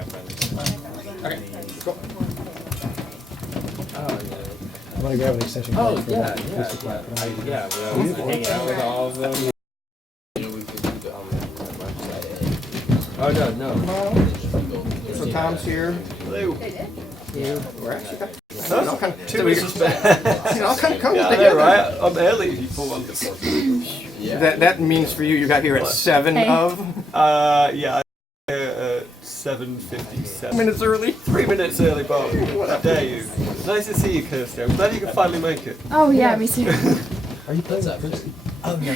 Okay, cool. Oh, yeah. I'm gonna grab an extension cord for that. Yeah, we were hanging out with all of them. Oh, no. So Tom's here. Hello. Yeah, we're actually kind of 2 weeks back. I'll kind of come together. Right? I'm early for one. That means for you, you got here at 7 of? Yeah. 7:57. Minutes early? 3 minutes early, but how dare you? Nice to see you, Kirsti. I'm glad you can finally make it. Oh yeah, me too. Are you playing with Kirsti? Oh, no.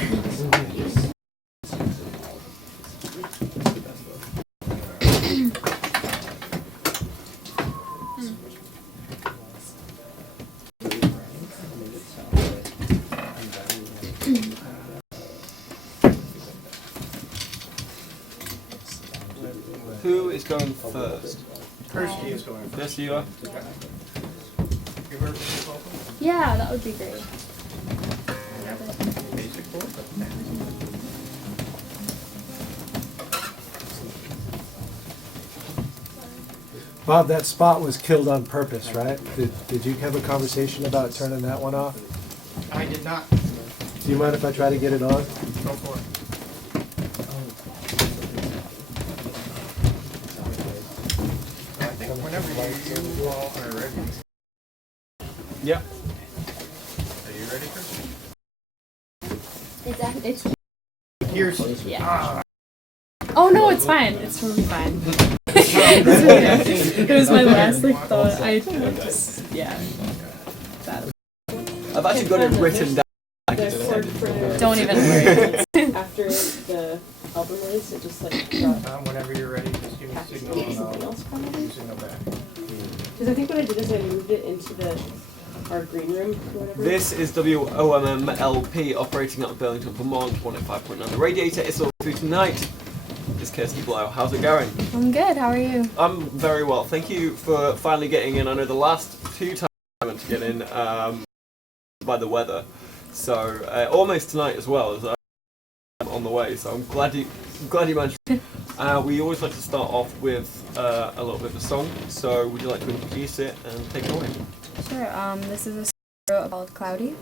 Who is going first? Kirsti is going first. Yes, you are. Give her a welcome. Yeah, that would be great. Basic board. Bob, that spot was killed on purpose, right? Did you have a conversation about turning that one off? I did not. Do you mind if I try to get it on? Go for it. I think whenever you all are ready. Yeah. Are you ready, Kirsti? It's Here's. yeah. Oh no, it's fine. It's totally fine. It was my last thought. I just That. I've actually got it written down. Don't even worry. After the album release, it just like brought Whenever you're ready, just give me a signal and something else probably. signal back. Because I think what I did is I moved it into our green room or whatever. This is WOMMLP operating out of Burlington, Vermont, 105.9 The Radiator. It's all through tonight. It's Kirsti Blow. How's it going? I'm good. How are you? I'm very well. Thank you for finally getting in. I know the last 2 times I went to get in by the weather. So almost tonight as well as on the way. So I'm glad you managed. We always like to start off with a little bit of a song. So would you like to introduce it and take it away? Sure. This is a song called Cloudy.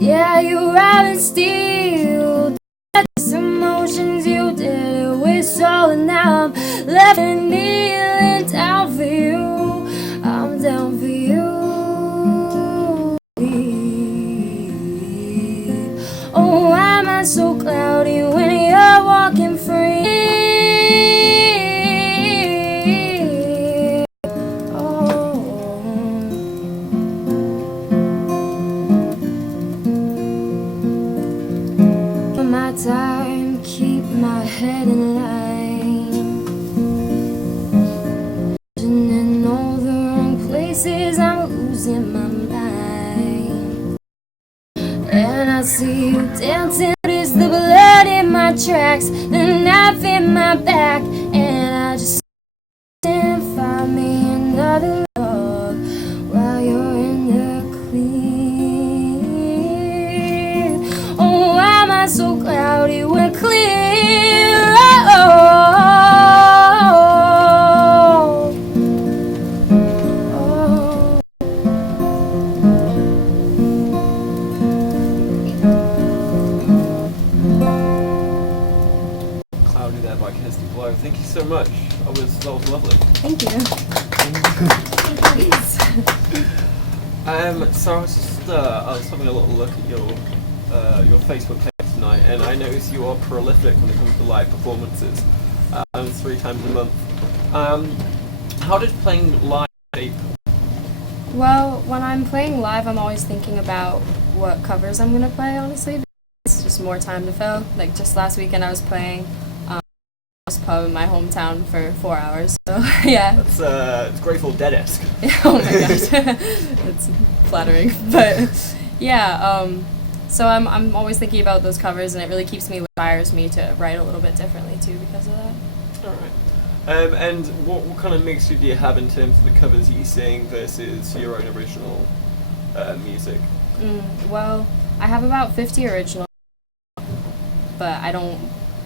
Yeah, you rather steal these emotions you did with all, and now I'm left and kneeling down for you. I'm down for you. Oh, why am I so cloudy when you're walking free? Time, keep my head in line. In all the wrong places, I'm losing my mind. And I see you dancing, notice the blood in my tracks, the knife in my back, and I just can't find me another love while you're in the clear. Oh, why am I so cloudy when clear? Oh, Cloudy there by Kirsti Blow. Thank you so much. That was lovely. thank you. So I was having a little look at your Facebook page tonight, and I noticed you are prolific when it comes to live performances, 3 times a month. How did playing live shape? Well, when I'm playing live, I'm always thinking about what covers I'm gonna play, honestly. It's just more time to fill. Like, just last weekend I was playing this pub in my hometown for 4 hours, so yeah. That's it's Grateful Dead-esque. Oh my gosh. It's flattering. But yeah, so I'm always thinking about those covers, and it really inspires me to write a little bit differently too because of that. Alright. And what kind of mixture do you have in terms of the covers that you sing versus your own original music? Well, I have about 50 original, but I don't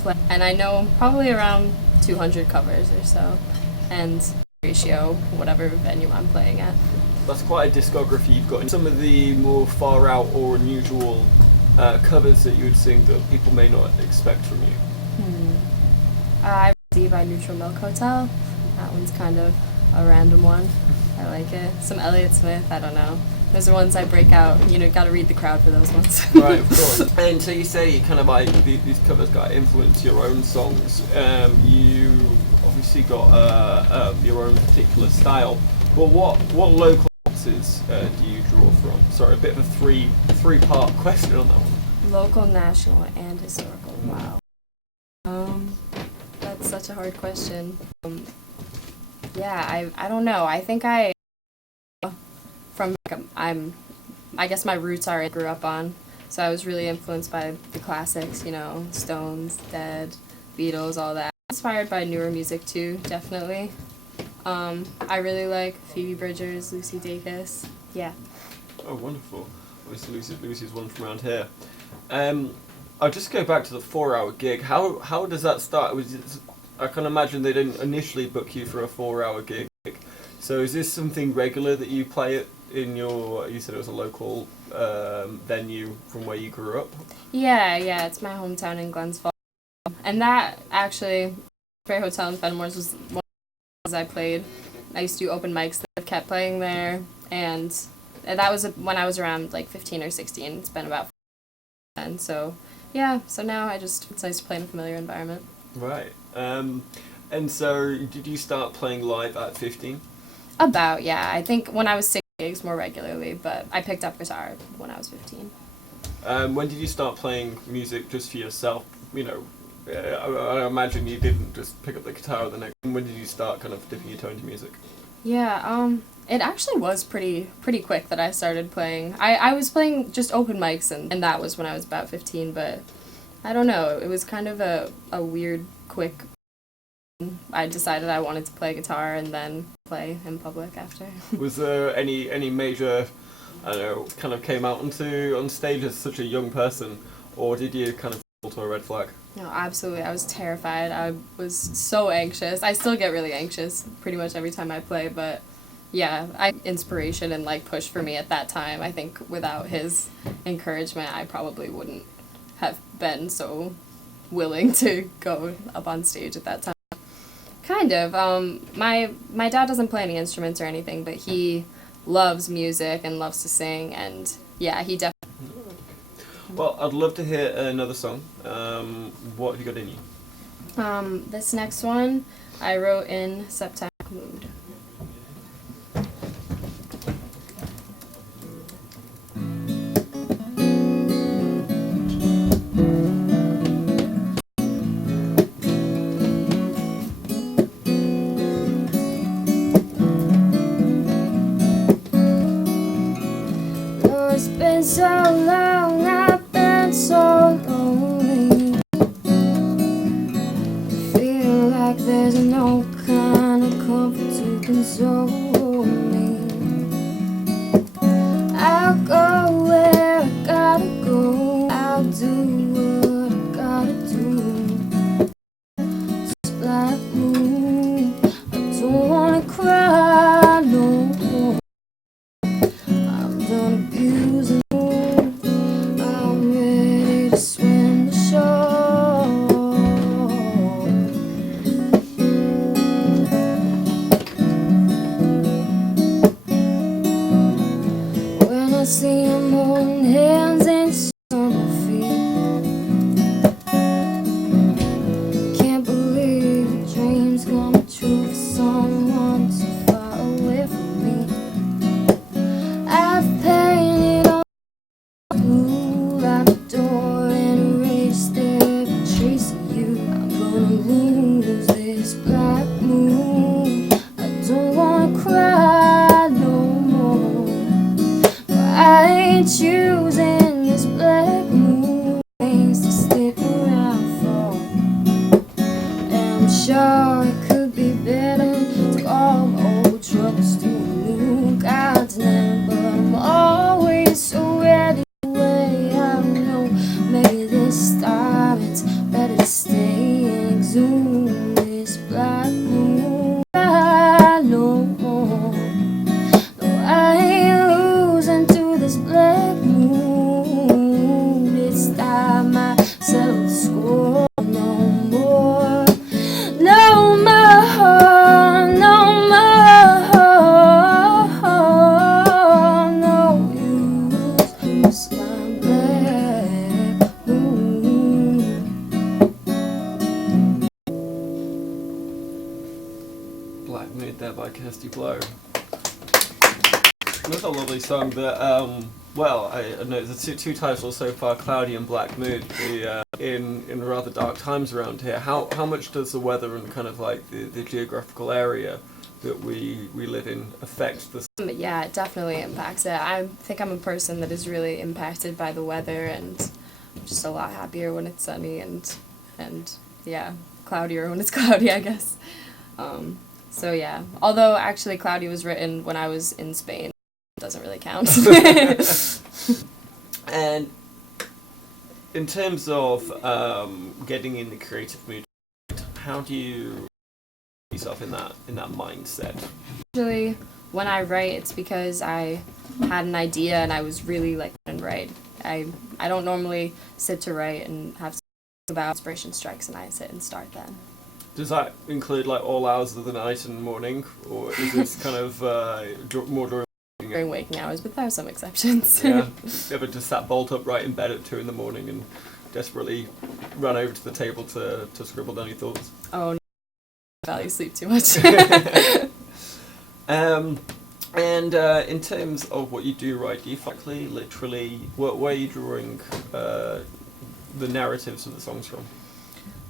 play, and I know probably around 200 covers or so, and ratio whatever venue I'm playing at. That's quite a discography you've got. Some of the more far out or unusual covers that you would sing that people may not expect from you. I see by Neutral Milk Hotel. That one's kind of a random one. I like it. Some Elliott Smith. I don't know. Those are ones I break out. You know, got to read the crowd for those ones. Right, of course. And so you say you kind of like these covers got influence your own songs. You obviously got your own particular style. But what local artists do you draw from? Sorry, a bit of a three-part question on that one. Local, national, and historical. Wow. That's such a hard question. Yeah, I don't know. I think I guess my roots are I grew up on, so I was really influenced by the classics, you know, Stones, Dead, Beatles, all that. Inspired by newer music too, definitely. I really like Phoebe Bridgers, Lucy Dacus. Yeah. Oh, wonderful. Obviously Lucy's one from around here. I'll just go back to the 4-hour gig. How does that start? I can imagine they didn't initially book you for a 4-hour gig. So is this something regular that you play it in you said it was a local venue from where you grew up? Yeah, it's my hometown in Glens Falls. And that actually, Fair Hotel in Fenimore's was one of the places I played. I used to do open mics that I've kept playing there, and that was when I was around like 15 or 16. It's been about 10, so yeah, so now it's nice to play in a familiar environment. Right. And so did you start playing live at 15? About, yeah. I think when I was 6 gigs more regularly, but I picked up guitar when I was 15. When did you start playing music just for yourself? You know, I imagine you didn't just pick up the guitar the next. When did you start kind of dipping your toe into music? Yeah, it actually was pretty quick that I started playing. I was playing just open mics, and that was when I was about 15, but I don't know, it was kind of a weird, quick. I decided I wanted to play guitar and then play in public after. Was there any major, I don't know, kind of came out on stage as such a young person, or did you kind of fall to a red flag? No, absolutely. I was terrified. I was so anxious. I still get really anxious pretty much every time I play, but yeah, inspiration and like push for me at that time. I think without his encouragement, I probably wouldn't have been so willing to go up on stage at that time. Kind of. My dad doesn't play any instruments or anything, but he loves music and loves to sing, and yeah, he definitely. Well, I'd love to hear another song. What have you got in you? This next one I wrote in September mood. It's been so long, I've been so lonely. Feel like there's no kind of comfort to console me. I'll go where I gotta go. I'll do what I gotta do. Just like moon, I don't wanna cry no more. I'm done abusing you. I'm ready to swim the shore. When I see him holding hands in summer feet, can't believe a dream's come true for someone moon. I don't wanna cry no more. I ain't choosing this black moon things to stick around for. And I'm sure it could be better to all old troubles to a new continent, but I'm always so ready the way I know. Maybe this time it's better to stay and exhume this black moon. I no more. No, I ain't losing to this black moon. This time I settle the score. No more. No more. No more. No use my black moon. Black Mood there by Kirsti Blow. That's a lovely song that, well, I know the two titles so far, Cloudy and Black Mood, in rather dark times around here. How much does the weather and kind of like the geographical area that we live in affect the Yeah, it definitely impacts it. I think I'm a person that is really impacted by the weather, and I'm just a lot happier when it's sunny and yeah, cloudier when it's cloudy, I guess. So yeah, although actually Cloudy was written when I was in Spain, it doesn't really count. And in terms of getting in the creative mood, how do you put yourself in that mindset? Usually, when I write, it's because I had an idea and I was really like and write. I don't normally sit to write and have about inspiration strikes and I sit and start then. Does that include like all hours of the night and morning, or is this kind of more During waking hours, but there are some exceptions. Yeah. You ever just sat bolt upright in bed at 2 a.m. and desperately run over to the table to scribble down your thoughts? Oh, no. I value sleep too much. And in terms of what you do write, do you literally, where are you drawing the narratives of the songs from?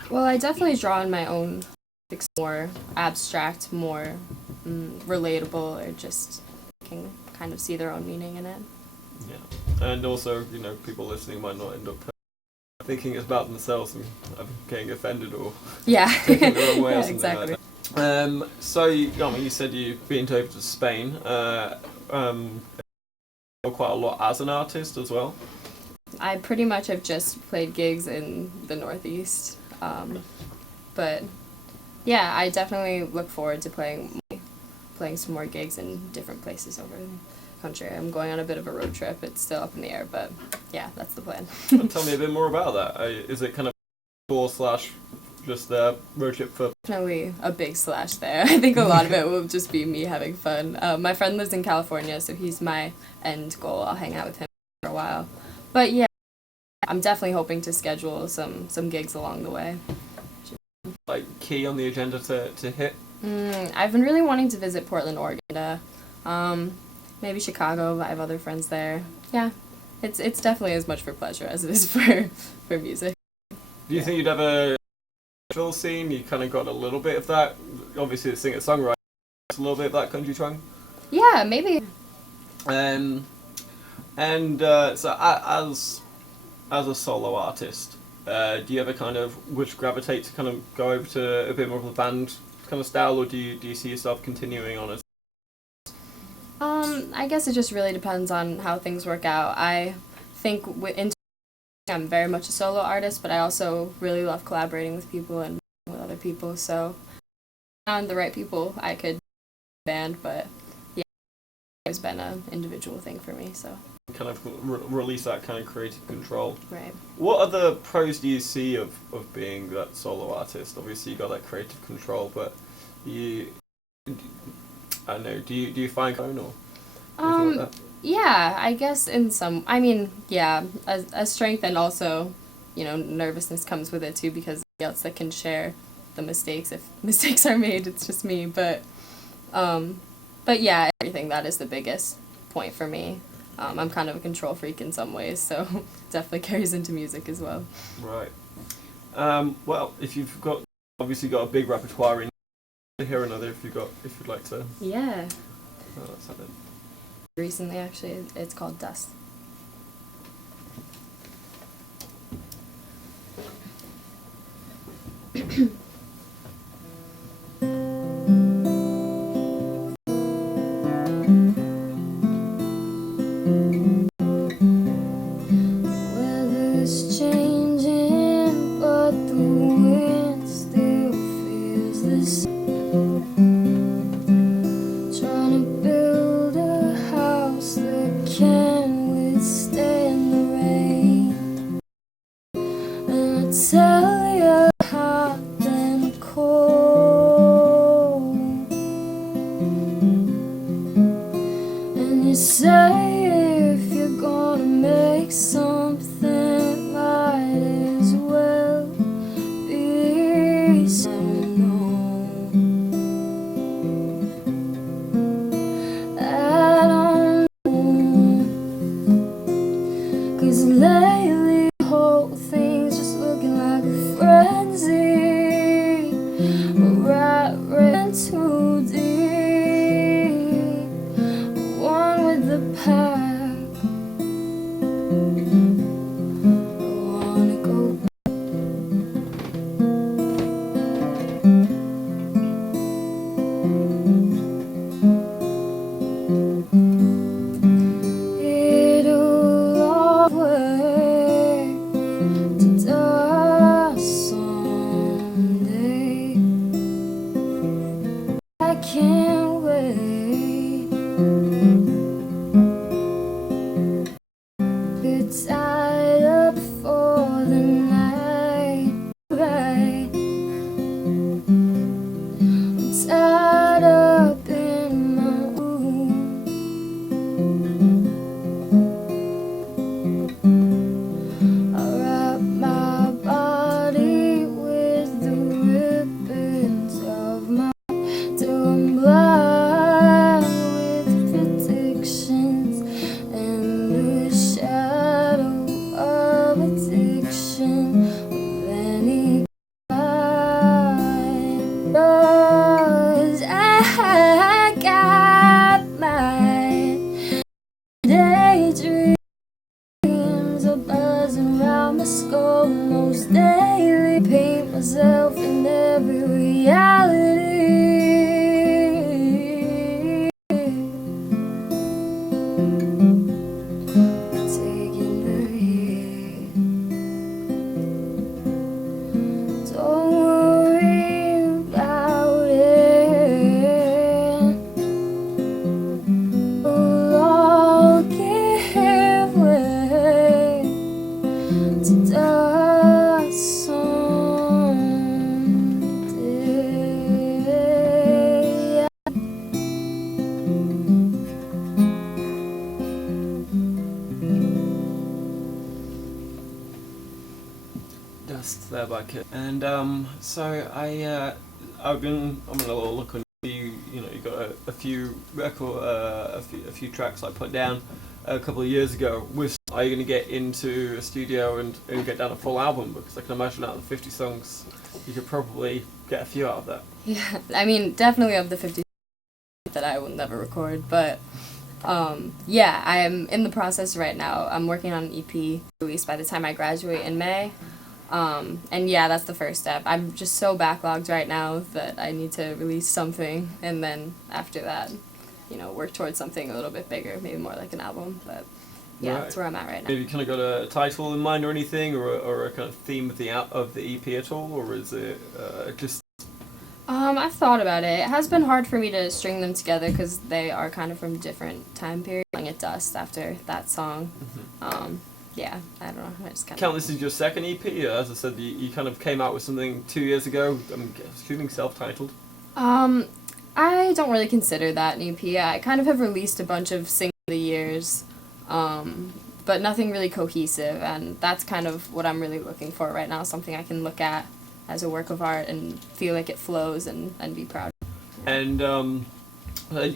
Well, I definitely draw on my own. It's more abstract, more relatable, or just can kind of see their own meaning in it. Yeah, and also, people listening might not end up thinking it's about themselves and getting offended or Yeah. taking it the wrong way or something exactly. like that. So, you said you've been over to Spain. Quite a lot as an artist as well. I pretty much have just played gigs in the Northeast, but yeah, I definitely look forward to playing some more gigs in different places over the country. I'm going on a bit of a road trip. It's still up in the air, but yeah, that's the plan. Tell me a bit more about that. Is it kind of tour / just a road trip for? Definitely a big slash there. I think a lot of it will just be me having fun. My friend lives in California, so he's my end goal. I'll hang out with him for a while. But yeah, I'm definitely hoping to schedule some gigs along the way. Like key on the agenda to hit? I've been really wanting to visit Portland, Oregon. Maybe Chicago. I have other friends there. Yeah, it's definitely as much for pleasure as it is for music. Do you think you'd have a visual scene? You kind of got a little bit of that. Obviously, it's singer-songwriter. A little bit of that country twang. Yeah, maybe. So as a solo artist, do you ever kind of gravitate to kind of go over to a bit more of a band kind of style, or do you see yourself continuing on as? I guess it just really depends on how things work out. I think I'm very much a solo artist, but I also really love collaborating with people and with other people. So, if I found the right people, I could band, but yeah, it's always been an individual thing for me. So. Kind of release that kind of creative control. Right. What other pros do you see of being that solo artist? Obviously, you got that creative control, but I don't know. Do you find kind or? Like that? Yeah, I guess a strength, and also, nervousness comes with it too, because nobody else that can share the mistakes if mistakes are made. It's just me, but yeah, everything that is the biggest point for me. I'm kind of a control freak in some ways, so definitely carries into music as well. Right. Well, if you've obviously got a big repertoire in hear another if you'd like to. Yeah. Let's have it. Recently, actually, it's called Dust. Weather's changing, but the wind still feels the same. Trying to build a house that can withstand the rain. And I tell you, hot and cold. And you say if you're gonna make something, might as well be unknown. I don't know, 'cause lately the whole thing's just looking like a frenzy. Right, ran too deep, one with the pack. I wanna go it'll all work to dust someday. I can't wait. Get tied up for the night, right? I'm tied up in my room. I wrap my body with the ribbons of my till I'm blind with predictions and the shadow of addiction of any kind. 'Cause I got my daydreams are buzzing round my skull most daily. Paint myself in every reality. Taking the hit. Don't worry about it. We'll all give way to dust someday. Dust there by Kit. And so I'm gonna look on you. You know, you got a few record, a few tracks I put down a couple of years ago. Are you gonna get into a studio and get down a full album? Because I can imagine out of the 50 songs, you could probably get a few out of that. Yeah, I mean, definitely of the 50 that I will never record, but yeah, I am in the process right now. I'm working on an EP released by the time I graduate in May. And yeah, that's the first step. I'm just so backlogged right now that I need to release something, and then after that, you know, work towards something a little bit bigger, maybe more like an album. But yeah, Right. that's where I'm at right now. Have you kind of got a title in mind or anything, or a kind of theme of the EP at all, or is it just? I've thought about it. It has been hard for me to string them together because they are kind of from different time periods. Calling it Dust after that song. Yeah, I don't know. I just kind Count this as your second EP. As I said, you kind of came out with something 2 years ago. I'm assuming self-titled. I don't really consider that an EP. I kind of have released a bunch of singles over the years, but nothing really cohesive, and that's kind of what I'm really looking for right now, something I can look at as a work of art and feel like it flows and be proud. And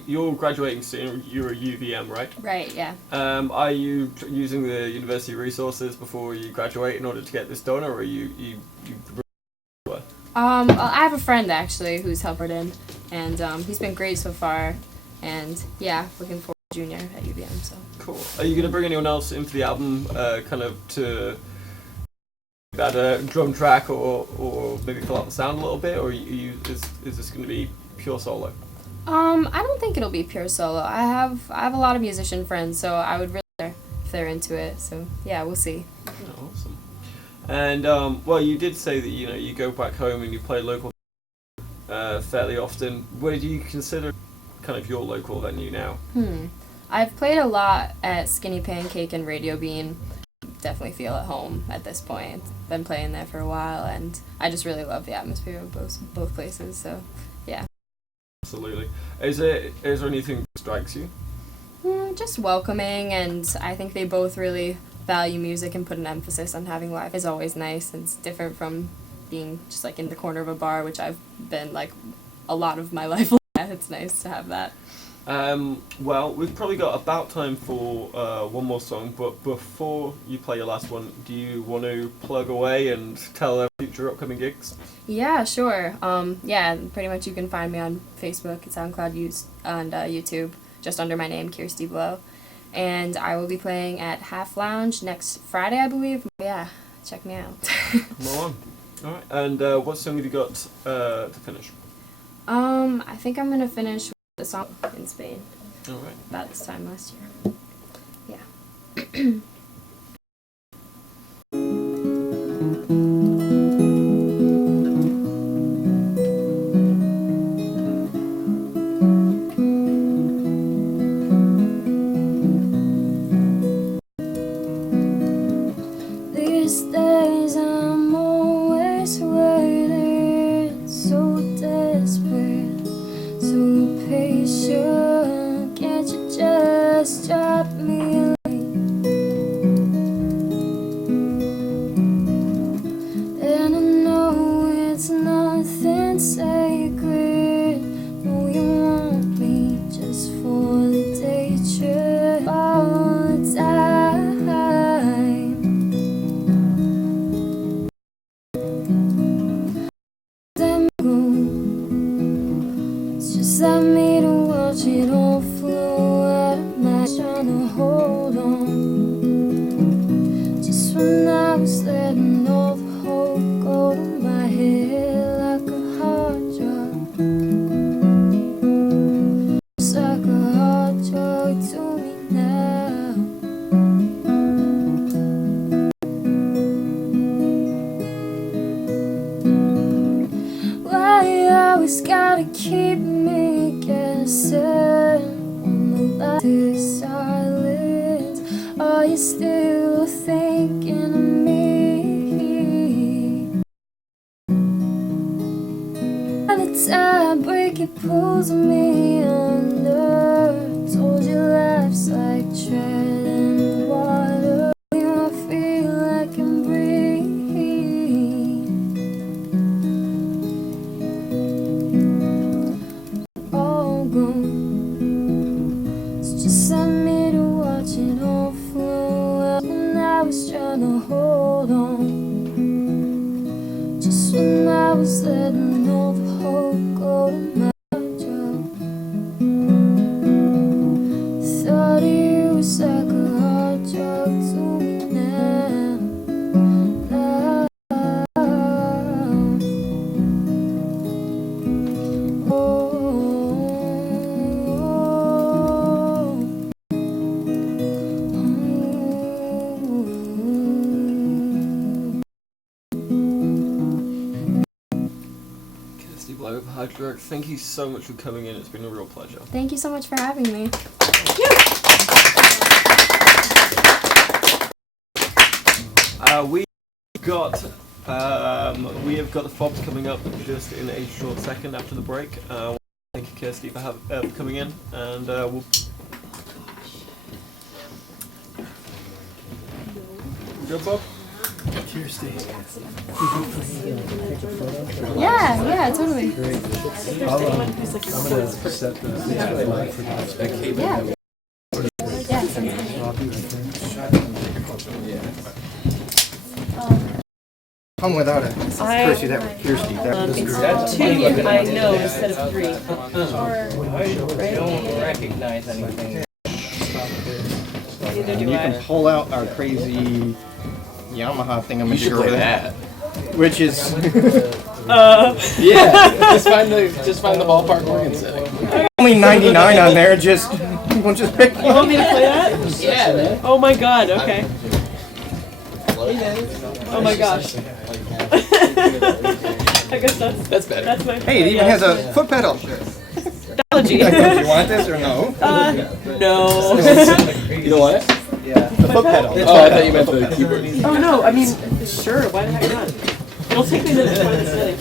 you're graduating soon. You're a UVM, right? Right, yeah. Are you using the university resources before you graduate in order to get this done, or are you Well, I have a friend actually who's helped in, and he's been great so far. And yeah, looking forward to junior at UVM. So Cool. Are you going to bring anyone else into the album, kind of to add a drum track or maybe fill out the sound a little bit, or is this going to be pure solo? I don't think it'll be pure solo. I have a lot of musician friends, so I would really care if they're into it. So yeah, we'll see. Oh, awesome. And well, you did say that you go back home and you play local fairly often. Where do you consider kind of your local venue now? I've played a lot at Skinny Pancake and Radio Bean. Definitely feel at home at this point. Been playing there for a while, and I just really love the atmosphere of both places. So yeah. Absolutely. Is there anything that strikes you? Just welcoming, and I think they both really value music and put an emphasis on having live. Is always nice, and it's different from being just like in the corner of a bar, which I've been like a lot of my life. It's nice to have that. Well, we've probably got about time for one more song, but before you play your last one, do you want to plug away and tell our future upcoming gigs? Yeah, sure. Yeah, pretty much you can find me on Facebook, SoundCloud, and YouTube, just under my name, Kirsti Blow. And I will be playing at Half Lounge next Friday, I believe. Yeah, check me out. Come on. All right. And what song have you got to finish? I think I'm gonna finish with the song in Spain. All right. About this time last year. Yeah. These days I'm always waiting, so desperate, so patient. Can't you just drop me a line? And I know it's nothing sacred. No, you want me just for the day trip all the time. It's just like me to watch it all flow out of my trying to hold on. Just when I was letting all the hope go to my head like a hard drug. Just like a hard drug to me now. Why you always gotta keep me guessing on the last silence? Are you still thinking of me? By the time break it pulls me under. Told you life's like treading water. You I feel I can breathe. All gone. It's just like me to watch it all flow out. When I was trying to hold on. Just when I was letting all the hope go to my job. Thought of you was like a hard drug to me now. Now. Kirsti Blow of Hard Drug, thank you so much for coming in. It's been a real pleasure. Thank you so much for having me. We have got the Fobs coming up just in a short second after the break. Thank you, Kirsti, for coming in, and we'll. Good, Bob. Kirsti. Yeah, totally. Great. I'm gonna set the mic for that. Yeah. Yeah, sounds good. I'll be right there. Come without it. Kirsti, that was Kirsti. It's 2 I know instead of 3. I don't recognize anything. Neither And do you I. can pull out our crazy Yamaha thingamajigger You should play over there, that. which is Yeah, just find the ballpark organ setting. only 99 on there. Just we'll just pick You want me to play that? Yeah, man. Oh my god, okay. Oh my gosh. I guess That's better. that's my Hey, it even has a foot pedal. analogy. Do you want this or no? No. You don't want it? The foot pedal. Oh, I thought you meant the keyboard. Oh no, I mean, sure, why the heck not? It'll take me a minute to find the setting.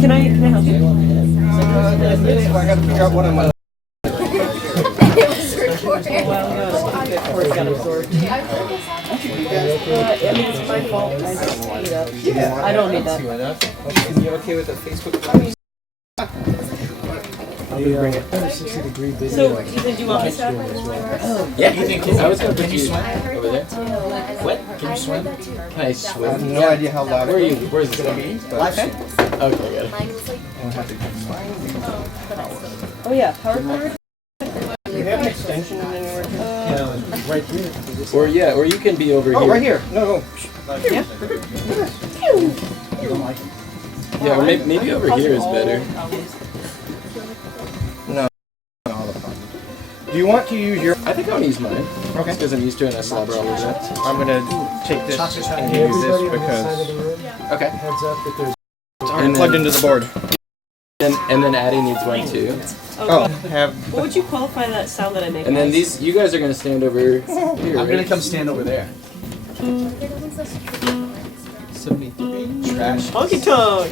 Can I help you? I gotta figure out what I'm. A while ago, I think the cord got absorbed. I mean, it's my fault. I just screwed it up. I don't need that. You okay with the Facebook? Bring it. 60-degree video. So, Ethan, do you want me to? Yeah, I was gonna put you over there. What? Can you swim? Can I I swim? have no idea how loud Where are it you? Where's this gonna be? Okay. Okay, got it. Oh yeah, power cord? Do you have an extension anywhere? Right here. Or you can be over Oh, here. right here. No. Yeah. Yeah, or maybe over here is better. Do you want to use your? I think I'll use mine. Okay. Because I'm used to it and I slobber all over it. I'm gonna take this and use this because Okay. Heads up that there's it's already plugged into the board. And then Addie needs one too. Oh, have. What would you qualify that sound that I make? And then as? you guys are gonna stand over here. I'm gonna come stand over there. 73 trash. Honky tonk!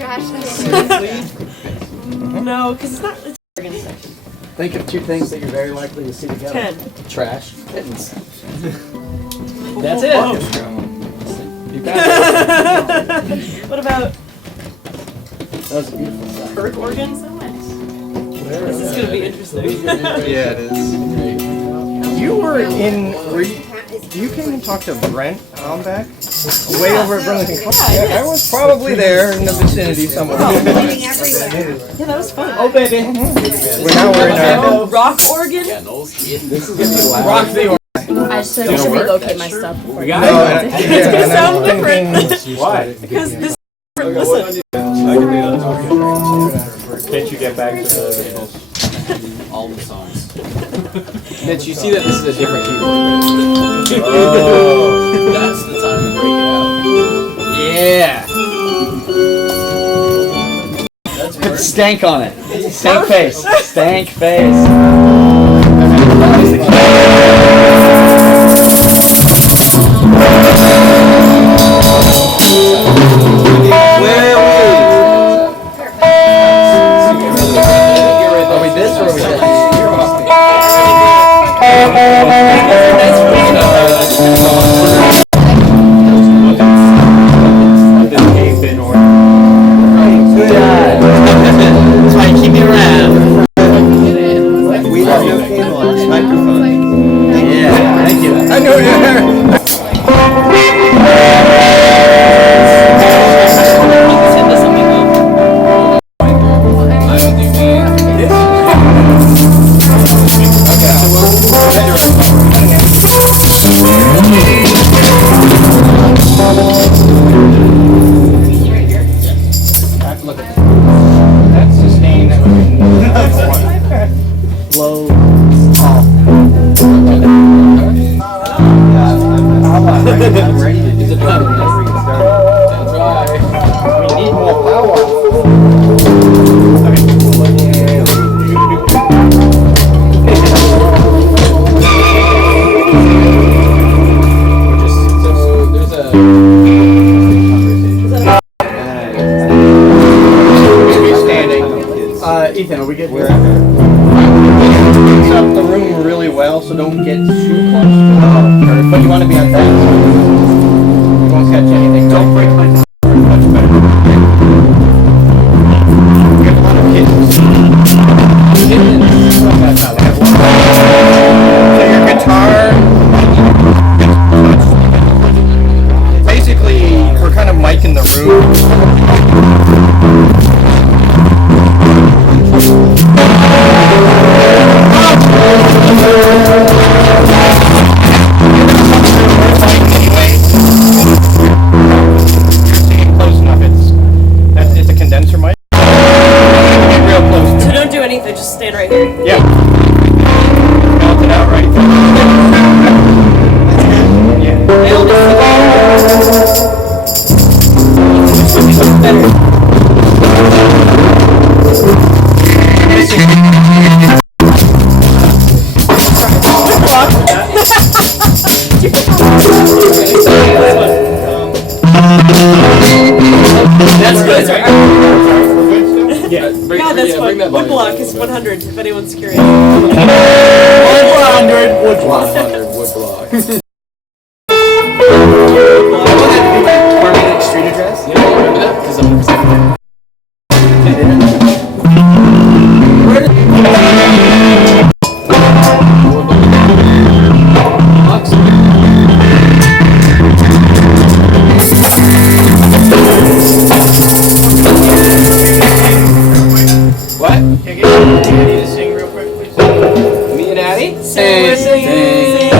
No, because it's not. It's organ section. think of 2 things that you're very likely to see together. 10. Trash. Kittens. That's it. You got it. What about That was a beautiful song. Earth organs? This is gonna be interesting. Yeah, it is. You were in. You came and talked to Brent Almbeck way over at Burlington Telecom. I was probably there in the vicinity somewhere. Yeah, that was fun. Oh, baby. We're in Rock organ? Yeah, Knowles. This is gonna be loud. Rock the I just feel like I should relocate my stuff before We you got go. it. It's gonna sound different. Why? Because this is different. Listen. Can't you get back to the All the songs. Mitch, you see that this is a different keyboard. Oh. That's the time to break it out. Yeah. Put stank on it. Stank face. Stank face. Are we this or are we that? That's why you keep me around. We have no cable on this microphone. Yeah, thank you. I know you're. That's sustained. Low. I'm ready to do Is it done? That's right. We need more power. So there's a. Standing. Ethan, are we good? We're mix up the room really well, so don't get too close. But you want to be on that. You won't catch anything. Don't break my. We have a lot of kittens. So your guitar. bring that volume Woodblock down is a little 100, if anyone's curious. 100 woodblock. 100 woodblock. Permanent street address? Yeah, remember that? Because 100%. What? Can I get Addie to sing real quick, please? Me and Addie? We're singing,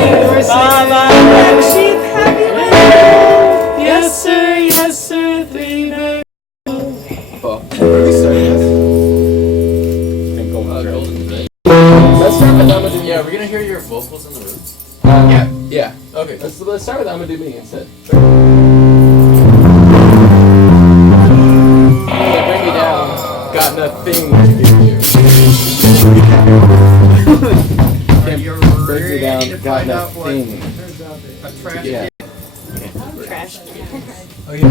Baba, black sheep, happy land. Yes, sir, three baby. Oh, where we started this? Let's start with Amadou. Yeah, we're gonna hear your vocals in the room. Yeah. Okay. Let's start with Amadou Me instead. Bring me down. Got nothing to do here. Break me down. Got nothing. Yeah. Trash. Oh, yeah.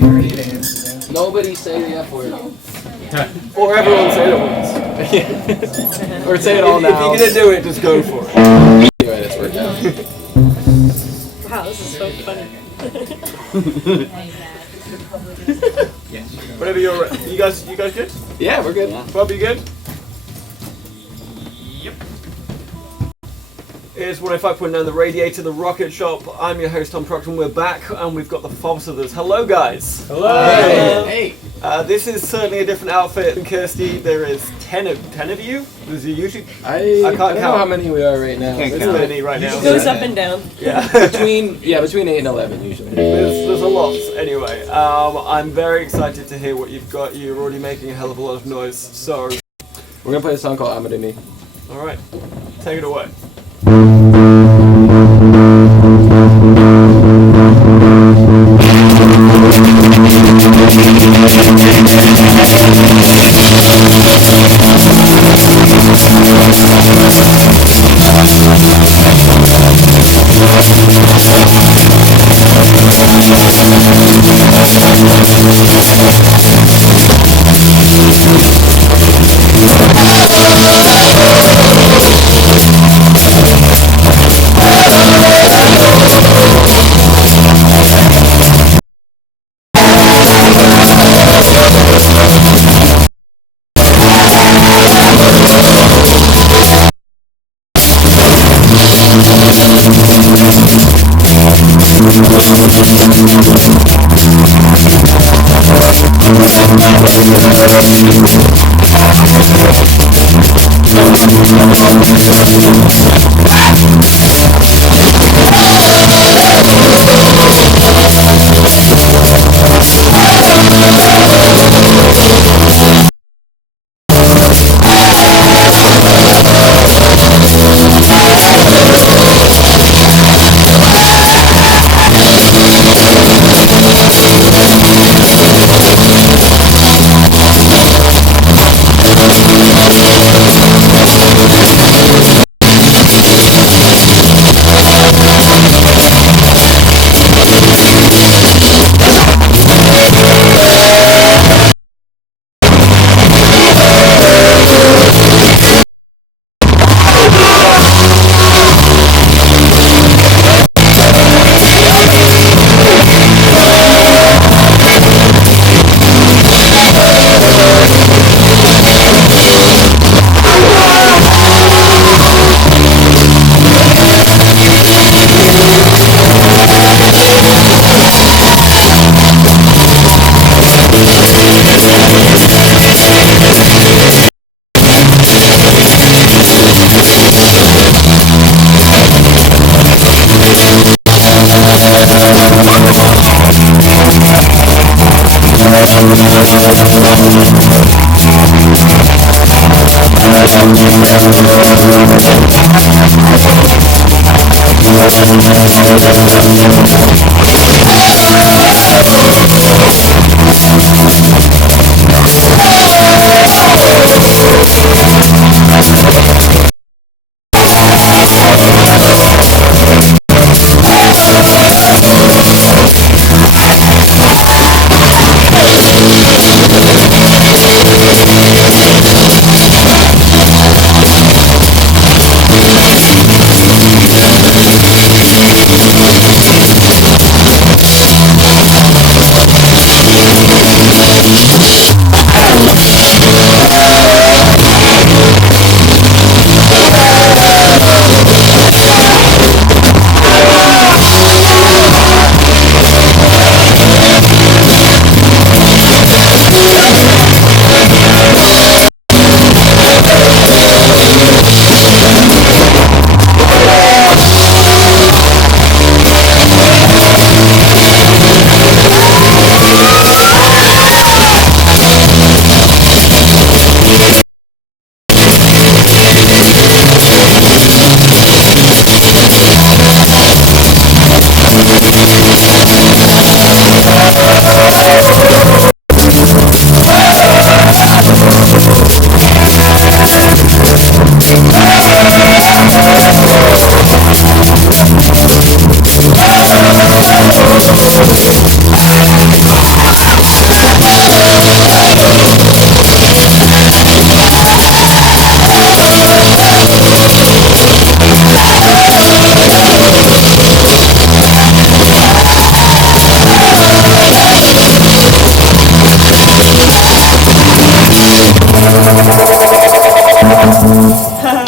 You're ready to answer that. Nobody say the F word. Or everyone say it at once. Or say it all If now. you're gonna do it, just go for it. Anyway, that's worked out. Wow, this is so funny. Whenever you're ready. You guys good? Yeah, we're good. Bob, you good? Yep. It's 105.9 The Radiator, The Rocket Shop. I'm your host, Tom Proctor, and we're back, and we've got the Fobs with us. Hello, guys. Hello. Hey. This is certainly a different outfit than Kirsti. There is 10 of you? There's usually... I can't don't know count. how many we are right now. Can't There's count. many right now. It goes up and down. Yeah. between 8 and 11 usually. There's a lot. Anyway, I'm very excited to hear what you've got. You're already making a hell of a lot of noise, so... We're gonna play a song called Amadou Me. Alright, take it away. Wow.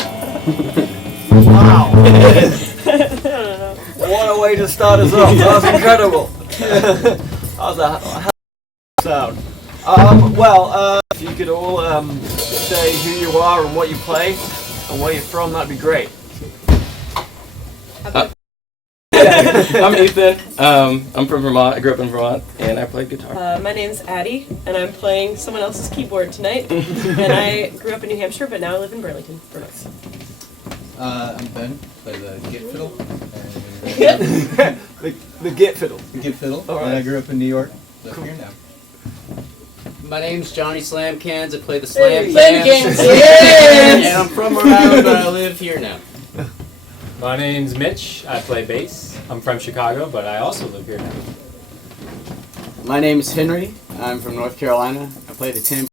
What a way to start us off. That was incredible. That was a hell of a sound. If you could all say who you are and what you play and where you're from, that'd be great. I'm Ethan. I'm from Vermont. I grew up in Vermont, and I play guitar. My name's Addie, and I'm playing someone else's keyboard tonight. And I grew up in New Hampshire, but now I live in Burlington. I'm Ben. Play the git fiddle. The git fiddle. The git fiddle. All right. And I grew up in New York. Live here now. My name's Johnny Slamcans. I play the Slam Cans. And I'm from Rhode Island, but I live here now. My name's Mitch. I play bass. I'm from Chicago, but I also live here now. My name's Henry. I'm from North Carolina. I play the tin.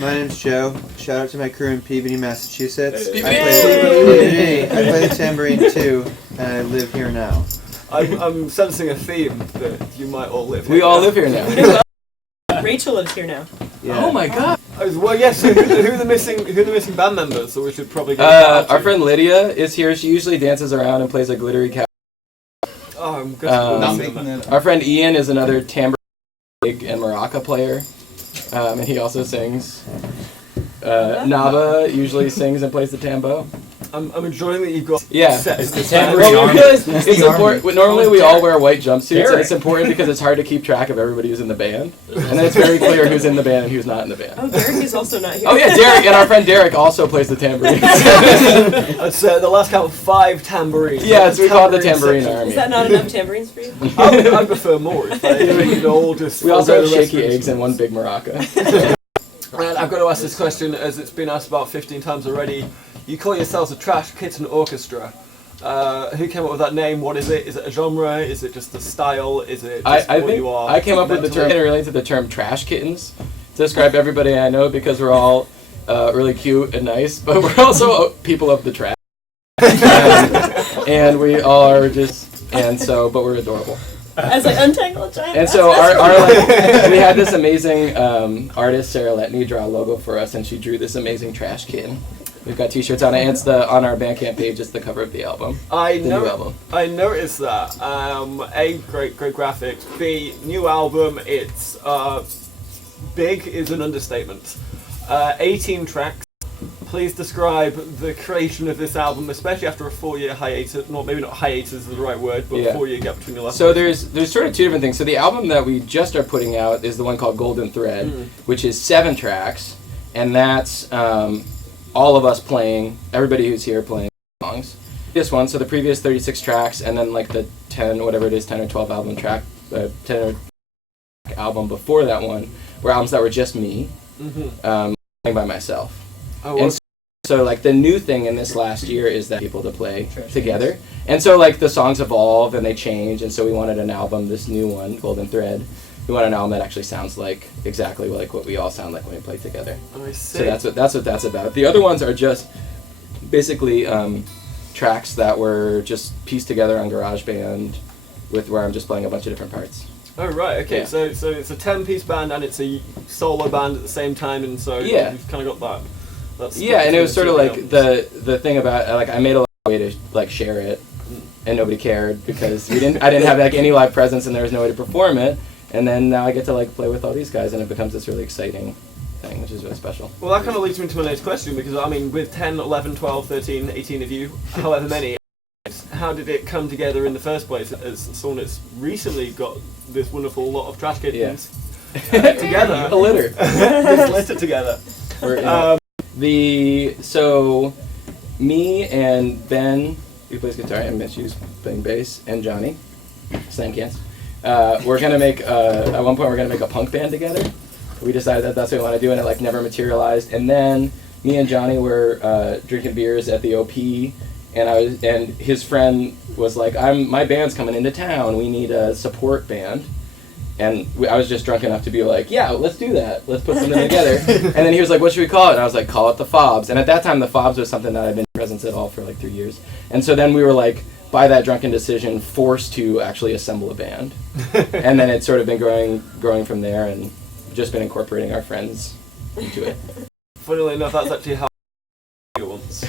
My name's Joe. Shout out to my crew in Peabody, Massachusetts. Peabody! I play the tambourine too, and I live here now. I'm sensing a theme that you might all live here. We all live here now. Rachel lives here now. Yeah. Oh my god. Well, yes. So who are the missing band members? So we should probably get Our friend Lydia is here. She usually dances around and plays a glittery cat. Oh, I'm good. Not making that up. Our friend Ian is another tambourine and maraca player, and he also sings. Nava usually sings and plays the tambo. I'm enjoying that you've got Yeah. sets. The tambourine Well, we army. realized it's important. Normally we all wear white jumpsuits, and Derek. it's important because it's hard to keep track of everybody who's in the band. And then it's very clear who's in the band and who's not in the band. Oh, Derek is also not here. Oh yeah, Derek, and our friend Derek also plays the tambourine. That's the last count of 5 tambourines. Yeah, so we call it the tambourine section. army. Is that not enough tambourines for you? I prefer more. If we could all just. We also have forego the shaky rest of eggs and one big maraca. And I've got to ask this question as it's been asked about 15 times already. You call yourselves a Trash Kitten Orchestra. Who came up with that name? What is it? Is it a genre? Is it just a style? Is it just I what think you are? I came up with the term, mentally? related to the term trash kittens, to describe everybody I know because we're all really cute and nice, but we're also people of the trash. And we all are but we're adorable. As I untangle a giant And so basket. we had this amazing artist, Sarah Letney, draw a logo for us, and she drew this amazing trash kitten. We've got T-shirts on it, and it's on our Bandcamp page. It's the cover of the album. New album. I noticed that. A, great graphics. B, new album. It's big is an understatement. 18 tracks. Please describe the creation of this album, especially after a 4-year hiatus. Maybe not hiatus is the right word, but Yeah. 4-year gap between your last. So there's sort of 2 different things. So the album that we just are putting out is the one called Golden Thread, which is 7 tracks, and that's all of us playing, everybody who's here playing songs. This one, so the previous 36 tracks, and then like the 10 or 12 album track, 10 or album before that one, were albums that were just me, playing by myself. Oh, and so like the new thing in this last year is that people to play together. And so like the songs evolve and they change, and so we wanted an album, this new one, Golden Thread, we want an album that actually sounds like exactly like what we all sound like when we play together. I see. So that's what that's about. The other ones are just basically tracks that were just pieced together on GarageBand where I'm just playing a bunch of different parts. Oh right, okay. Yeah. So it's a 10-piece band and it's a solo band at the same time, and so Yeah. you've kind of got that. That's Yeah, and it was sort of like albums. the thing about like I made a way to like share it, and nobody cared because I didn't have like any live presence and there was no way to perform it. And then now I get to like play with all these guys, and it becomes this really exciting thing, which is really special. Well, that kind of leads me to my next question, because I mean, with 10, 11, 12, 13, 18 of you, however many, how did it come together in the first place as someone that's recently got this wonderful lot of trash kittens together? A litter. This litter together. So me and Ben, who plays guitar, and Mitch, who's playing bass, and Johnny, Slamcans. We're gonna make at one point we're gonna make a punk band together. We decided that that's what we want to do, and it like never materialized. And then me and Johnny were drinking beers at the OP, and his friend was like, my band's coming into town. We need a support band. And I was just drunk enough to be like, yeah, let's do that. Let's put something together. And then he was like, what should we call it? And I was like, call it the Fobs. And at that time, the Fobs was something that I'd been present at all for like 3 years. And so then we were like, by that drunken decision, forced to actually assemble a band. And then it's sort of been growing from there, and just been incorporating our friends into it. funnily enough, that's actually how once.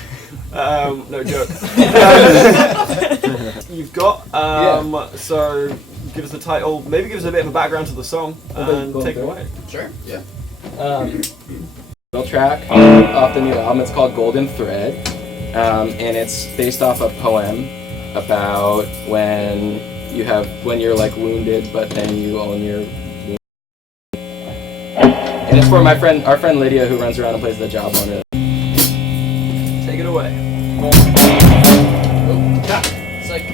No joke. You've got, so give us the title, maybe give us a bit of a background to the song, and take it away. Sure. Yeah. Title track off the new album. It's called Golden Thread, and it's based off a poem about when you're like wounded, but then you own your wound. And it's for our friend Lydia, who runs around and plays the job owner. Take it away. It's like.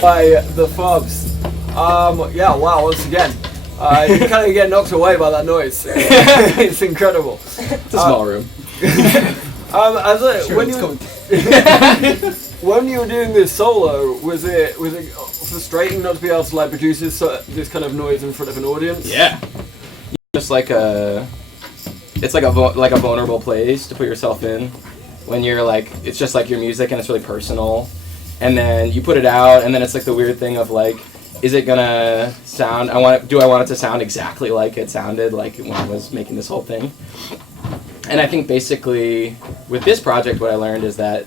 by the Fobs. Yeah, wow, once again. You kind of get knocked away by that noise. It's incredible. It's a small room. When you were doing this solo, was it frustrating not to be able to like produce this kind of noise in front of an audience? Yeah. Just like it's like a vulnerable place to put yourself in when you're like, it's just like your music and it's really personal, and then you put it out, and then it's like the weird thing of like, is it gonna sound? Do I want it to sound exactly like it sounded like when I was making this whole thing? And I think basically with this project, what I learned is that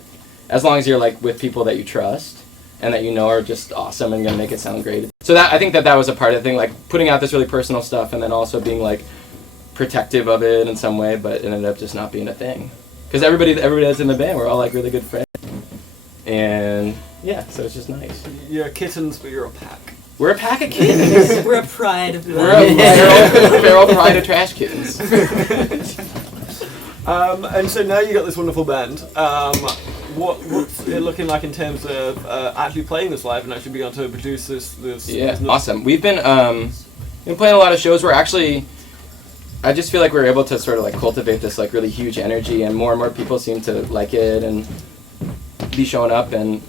as long as you're like with people that you trust and that you know are just awesome and gonna make it sound great. So that I think that was a part of the thing, like putting out this really personal stuff and then also being like protective of it in some way, but it ended up just not being a thing. Because everybody that's in the band, we're all like really good friends. And yeah, so it's just nice. You're kittens, but you're a pack. We're a pack of kittens. We're a pride of We're a feral pride of trash kittens. And so now you got this wonderful band. What's it looking like in terms of actually playing this live and actually being able to produce this? Yeah, awesome. We've been playing a lot of shows. I just feel like we're able to sort of like cultivate this like really huge energy, and more people seem to like it and be showing up. And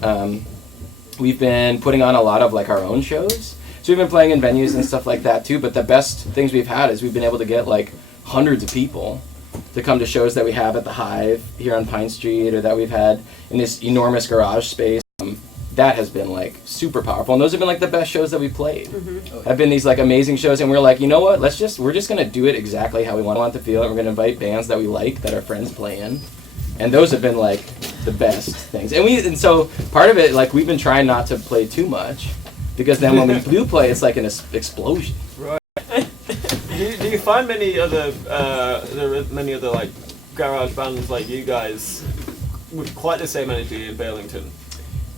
we've been putting on a lot of like our own shows. So we've been playing in venues and stuff like that too. But the best things we've had is we've been able to get like hundreds of people to come to shows that we have at the Hive here on Pine Street, or that we've had in this enormous garage space. That has been like super powerful, and those have been like the best shows that we played. Have been these like amazing shows, and we're like, you know what? We're just gonna do it exactly how we want it to feel, and we're gonna invite bands that we like, that our friends play in, and those have been like the best things. And so part of it, like we've been trying not to play too much, because then when we do play, it's like an explosion. Right. Do you find many other like garage bands like you guys with quite the same energy in Burlington?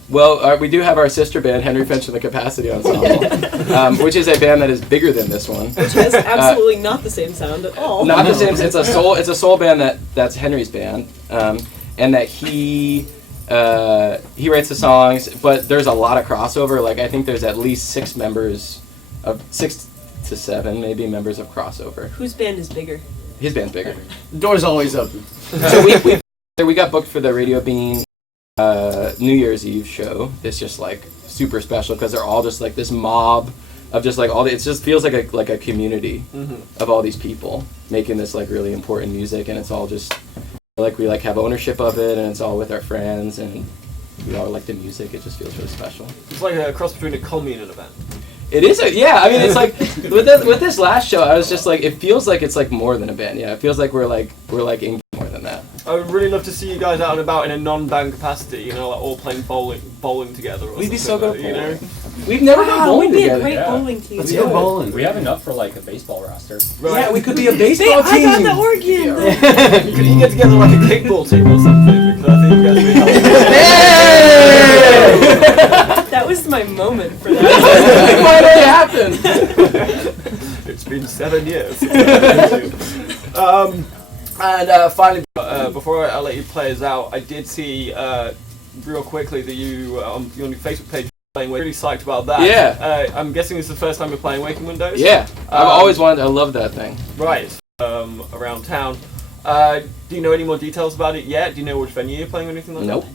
Well, we do have our sister band, Henry Finch and the Capacity Ensemble, which is a band that is bigger than this one. Which has absolutely not the same sound at all. Not the same. It's a soul band that's Henry's band, and that he writes the songs. But there's a lot of crossover. Like I think there's at least 6 to 7 maybe members of crossover. Whose band is bigger? His band's bigger. Door's always open. So we got booked for the Radio Bean New Year's Eve show. It's just like super special because they're all just like this mob of just like it just feels like a community of all these people making this like really important music, and it's all just like we like have ownership of it, and it's all with our friends, and we all like the music. It just feels really special. It's like a cross between a commune and a band. It is I mean, it's like with this last show, I was just like, it feels like it's like more than a band. Yeah, it feels like we're like in more than that. I would really love to see you guys out and about in a non-band capacity. You know, like all playing bowling together. Or We'd be so good. You know, we've never gone bowling we'd be together. a great bowling team. Let's go bowling. We have enough for like a baseball roster. right. Yeah, we could be a baseball team. I got the organ. Could you get together like a kickball team or something? Because I think you guys would be That was my moment for It that. finally happened. It's been 7 years. And finally, before I let you play us out, I did see real quickly that you on your Facebook page playing. Really psyched about that. Yeah. I'm guessing this is the first time you're playing Waking Windows. Yeah, I've always wanted. I love that thing. Right. Around town. Do you know any more details about it yet? Do you know which venue you're playing or anything like Nope. that?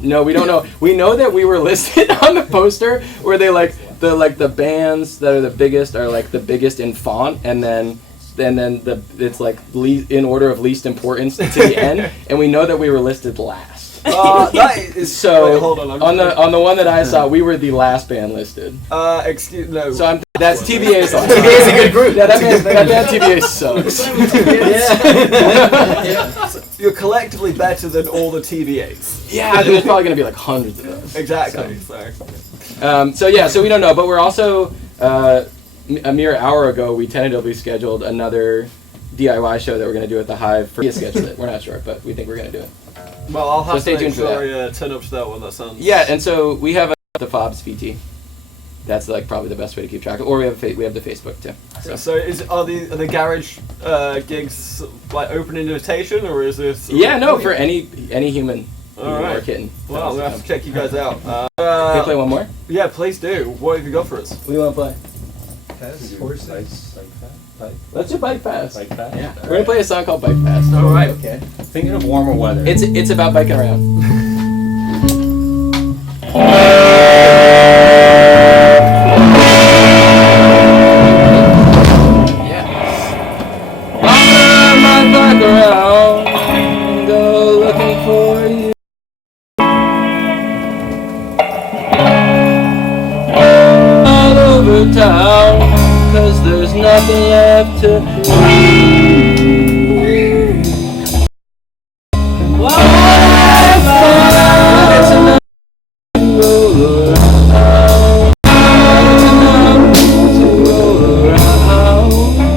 No, we don't know. We know that we were listed on the poster where they the bands that are the biggest are like the biggest in font, and then it's like in order of least importance to the end, and we know that we were listed last. That is So wait, hold on. on the one that I saw, we were the last band listed. No. So that's TBA's line. TBA's a good group. Yeah, that band TBA sucks. So you're collectively better than all the TBAs. Yeah, there's probably gonna be like hundreds of those. Exactly. So we don't know, but we're also a mere hour ago we tentatively scheduled another DIY show that we're gonna do at the Hive. We scheduled it. We're not sure, but we think we're gonna do it. Well, I'll have So stay to make tuned for sure I turn up to that one. That sounds. Yeah, and so we have the Fobs VT. That's like probably the best way to keep track of. Or we have the Facebook too. So are the garage gigs like open invitation, or is this? Yeah, no, for any human All right. Or kitten. Well, I'm gonna have to check you guys out. Can we play one more? Yeah, please do. What have you got for us? What do you want to play? Horses. Let's do Bike Fast. Bike Fast? Yeah. We're gonna play a song called Bike Fast. All right. Okay. Thinking of warmer weather. It's about biking around. I bike around, go looking for you. All over town, 'cause there's nothing left to it's enough to roll around. It's enough to roll around.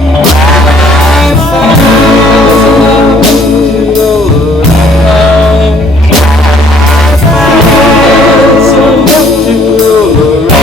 It's enough to roll around. It's enough to roll around.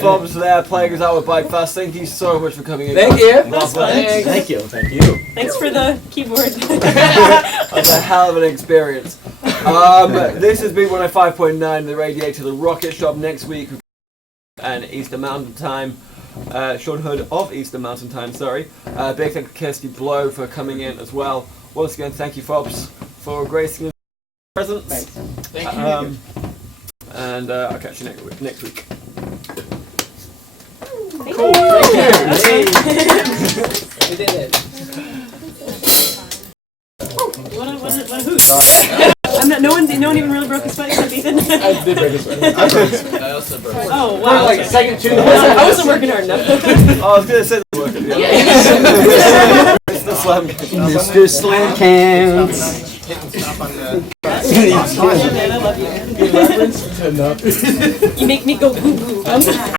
Fobs there playing us out with Bike Fast. Thank you so much for coming in. Thank you. That's fun. Thank you. Thank you. Thanks for the keyboard. That's a hell of an experience. This has been 105.9 The Radiator, the Rocket Shop. Next week, and Easter Mountain Time. Sean Hood of Easter Mountain Time, sorry. Big thank you to Kirsti Blow for coming in as well. Once again, thank you, Fobs, for gracing us with your presence. Thank you. And I'll catch you next week. Cool. Hey. We did it. What a hoot. I'm not. No one even really broke a sweat except Ethan. I did break a sweat. I also broke. Oh wow. Like second two. I wasn't working hard enough. I was going to say the work. It's the slam game. Mr. Slam Cans. Yeah, man, I love you. Reference to nothing. You make me go boo boo.